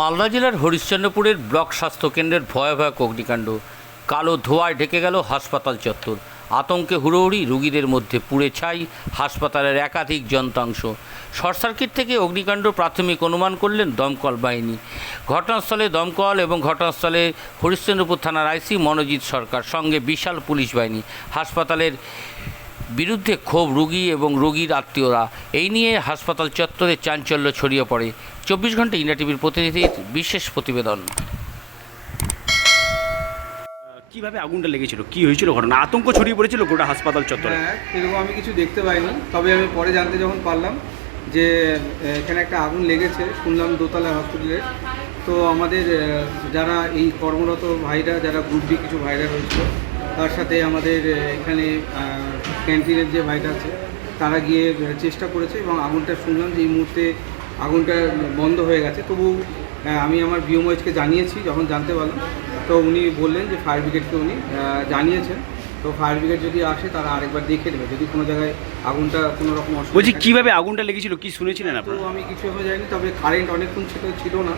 মালদা জেলার হরিশ্চন্দ্রপুরের ব্লক স্বাস্থ্য কেন্দ্রের ভয়াবহ অগ্নিকাণ্ড। কালো ধোঁয়ায় ঢেকে গেল হাসপাতাল চত্বর। আতঙ্কে হুড়োহুড়ি রুগীদের মধ্যে পুড়ে ছাই হাসপাতালের একাধিক যন্ত্রাংশ। শর্ট সার্কিট থেকে অগ্নিকাণ্ড প্রাথমিক অনুমান করলেন দমকল বাহিনী। ঘটনাস্থলে দমকল এবং ঘটনাস্থলে হরিশ্চন্দ্রপুর থানার আইসি মনোজিৎ সরকার সঙ্গে বিশাল পুলিশ বাহিনী। হাসপাতালের বিরুদ্ধে ক্ষোভ রোগী এবং রোগীর আত্মীয়রা এই নিয়ে হাসপাতাল চত্বরে চাঞ্চল্য ছড়িয়ে পড়ে। চব্বিশ ঘণ্টা ইন্ডিয়া টিভির প্রতিনিধির বিশেষ প্রতিবেদন। কীভাবে আগুনটা লেগেছিল? কি হয়েছিল ঘটনা? আতঙ্ক ছড়িয়ে পড়েছিল গোটা হাসপাতাল চত্বরে? হ্যাঁ সেরকম আমি কিছু দেখতে পাইনি। তবে আমি পরে জানতে যখন পারলাম যে এখানে একটা আগুন লেগেছে শুনলাম দোতলা হসপিটালে তো আমাদের যারা এই কর্মরত ভাইরা যারা গ্রুপ ডি কিছু ভাইরা রয়েছিল তার সাথে আমাদের এখানে ক্যান্টিনের যে ভাইটা আছে তারা গিয়ে চেষ্টা করেছে এবং আগুনটা শুনলাম যে এই মুহূর্তে আগুনটা বন্ধ হয়ে গেছে। তবু আমি আমার বিওমএইচকে জানিয়েছি যখন জানতে পারলাম তো উনি বললেন যে ফায়ার ব্রিগেডকে উনি জানিয়েছেন। তো ফায়ার ব্রিগেড যদি আসে তারা আরেকবার দেখে নেবে। যদি কোনো জায়গায় আগুনটা কোনো রকম অসুবিধা বলছি। কীভাবে আগুনটা লেগেছিল কি শুনেছিলেন তো আপনারা? আমি কিছু এখনও জানি তবে কারেন্ট অনেকক্ষণ ছিল ছিল না।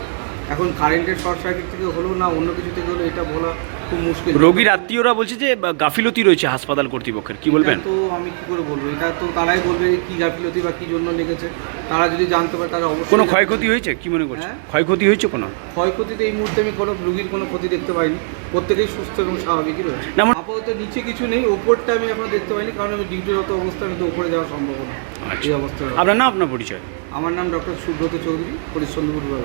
এখন কারেন্টের শর্ট সার্কিট থেকে হলো না অন্য কিছু থেকে হলো এটা বলা খুব মুশকিল। রোগীর আত্মীয়রা বলছে যে গাফিলতি রয়েছে হাসপাতাল কর্তৃপক্ষের কি বলবেন? তো আমি কি করে বলব? এটা তো তারাই বলবে যে কি গাফিলতি বা কি জন্য লেগেছে। তারা যদি জানতে পারে তারা অবশ্যই কোনো ক্ষয়ক্ষতি হয়েছে? কি মনে করছে? হ্যাঁ? ক্ষয়ক্ষতি হয়েছে কোনো? ক্ষয়ক্ষতিতে এই মুহূর্তে আমি কোনো রুগীর কোনো ক্ষতি দেখতে পাইনি। প্রত্যেকেই সুস্থ এবং স্বাভাবিকই রয়েছে। আপাতত নিচে কিছু নেই ওপরটা আমি এখনও দেখতে পাইনি কারণ আমি ডিউটিরত অবস্থা আমি তো উপরে যাওয়া সম্ভব না আচ্ছা। এই অবস্থায় আপনার নাম আপনার পরিচয়? আমার নাম ডক্টর সুব্রত চৌধুরী হরিশ্চন্দ্রপুর বিভাগ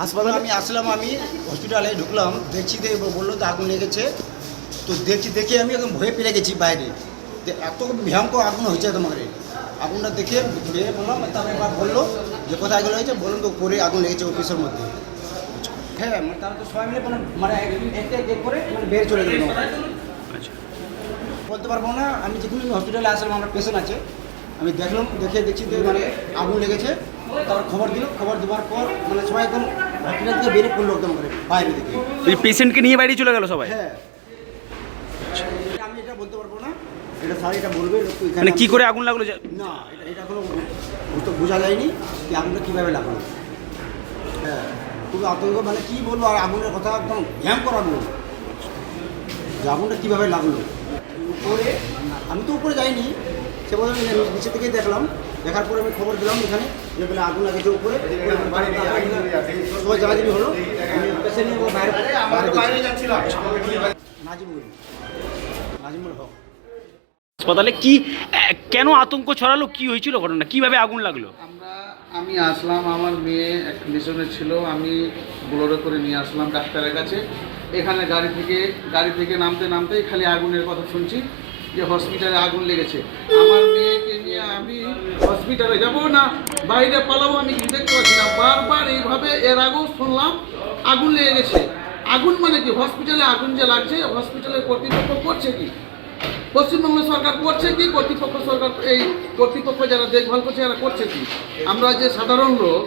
হাসপাতালে আমি আসলাম, আমি হসপিটালে ঢুকলাম, দেখছি যে বলল যে আগুন লেগেছে। তো দেখছি, দেখে আমি একদম ভয়ে পেরে গেছি বাইরে। এত ভয়ঙ্কর আগুন হয়েছে তোমাকে আগুনটা দেখে বেরিয়ে বললাম, তারপরে এবার বলল যে কোথায় আগুন হয়েছে বললাম তো উপরে আগুন লেগেছে অফিসের মধ্যে। হ্যাঁ মানে তারা তো সবাই মিলে মানে মানে এক করে মানে বের চলে গেল। বলতে পারব না, আমি যেখানে হসপিটালে আসলাম, আমার পেশেন্ট আছে। আমি দেখলাম, দেখে দেখছি মানে আগুন লেগেছে। খবর দিল খবর দেওয়ার পর মানে সবাই একদম হসপিটাল থেকে বেরিয়ে পড়ল একদম করে বাইরে থেকে পেশেন্টকে নিয়ে বাইরে চলে গেল সবাই? হ্যাঁ। আমি এটা বলতে পারব না এটা স্যার এটা বলবে মানে কি করে আগুন লাগল না এটা এটা কোনো বোঝা যায়নি যে আগুনটা কীভাবে লাগল। হ্যাঁ খুব আতঙ্ক মানে কী বলব আর আগুনের কথা একদম ভয়ঙ্কর আগুন যে আগুনটা কীভাবে লাগল। উপরে আমি তো উপরে যাইনি সে বলে আমি নিচে থেকেই দেখলাম। দেখার পরে আমি খবর দিলাম এখানে। যে বলে আগুন লাগেছে উপরে। সবাই জানাজানি হলো। আমি পেশেন্ট নিয়ে বাইরে বাইরে যাচ্ছিলাম নাজিমুল। নাজিমুল হক। হাসপাতালে কি কেন আতঙ্ক ছড়ালো? কি হয়েছিল ঘটনা? কীভাবে আগুন লাগল? আমরা আমি আসলাম আমার মেয়ে এক মিশনে ছিল আমি বোলোরো করে নিয়ে আসলাম ডাক্তারের কাছে। এখানে গাড়ি থেকে গাড়ি থেকে নামতে নামতেই খালি আগুনের কথা শুনছি। যে হসপিটালে আগুন লেগেছে। আমার মেয়েকে নিয়ে আমি হসপিটালে যাব না, বাইরে পালাবো, আমি দেখতে পাচ্ছি না? বারবার এইভাবে এর আগেও শুনলাম, আগুন লেগে গেছে। আগুন মানে কি? হসপিটালে আগুন যে লাগছে হসপিটালের কর্তৃপক্ষ করছে কি? পশ্চিমবঙ্গ সরকার করছে কি? কর্তৃপক্ষ সরকার, এই কর্তৃপক্ষ যারা দেখভাল করছে, এরা করছে কি? আমরা যে সাধারণ লোক,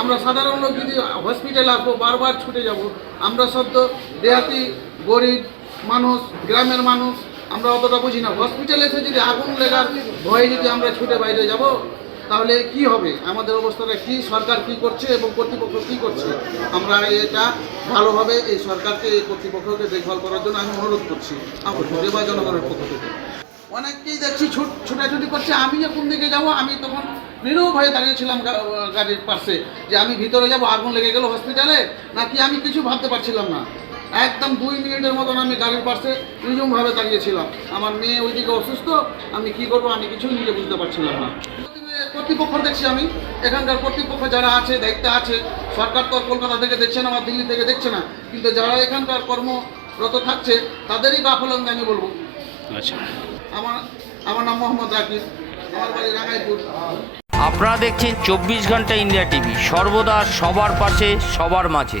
আমরা সাধারণ লোক যদি হসপিটালে আসব, বারবার ছুটে যাব, আমরা সব তো দেহাতি, গরিব মানুষ, গ্রামের মানুষ আমরা অতটা বুঝি না। হসপিটালে এসে যদি আগুন লেগার ভয়ে যদি আমরা ছুটে বাইরে যাব, তাহলে কি হবে? আমাদের অবস্থাটা কি? সরকার কি করছে এবং কর্তৃপক্ষ কি করছে? আমরা এটা ভালোভাবে এই সরকারকে, এই কর্তৃপক্ষকে দেখভাল করার জন্য আমি অনুরোধ করছি। আমার পরিবার জনগণের পক্ষ থেকে। অনেককেই দেখছি ছুট, ছুটাছুটি করছে। আমি যে কোন দিকে যাব, আমি তখন নিরব হয়ে দাঁড়িয়েছিলাম গাড়ির পাশে যে আমি ভিতরে যাব, আগুন লেগে গেল হসপিটালে নাকি আমি কিছু ভাবতে পারছিলাম না? একদম দুই মিনিটের মতন আমি গাড়ির পাশে নিজুমভাবে দাঁড়িয়েছিলাম। আমার মেয়ে ওইদিকে অসুস্থ আমি কি করব আমি কিছুই নিজে বুঝতে পারছিলাম না। কর্তৃপক্ষ দেখছি আমি এখানকার কর্তৃপক্ষ যারা আছে দায়িত্বে আছে সরকার তো কলকাতা থেকে দেখছে না বা দিল্লি থেকে দেখছে না কিন্তু যারা এখানকার কর্মরত থাকছে তাদেরই গাফলন্দ আমি বলব। আচ্ছা। আমার আমার নাম মোহাম্মদ রাকিব আমার বাড়ি রাঙাইপুর। আপনারা দেখছেন চব্বিশ ঘণ্টা ইন্ডিয়া টিভি সর্বদা সবার পাশে সবার মাঝে।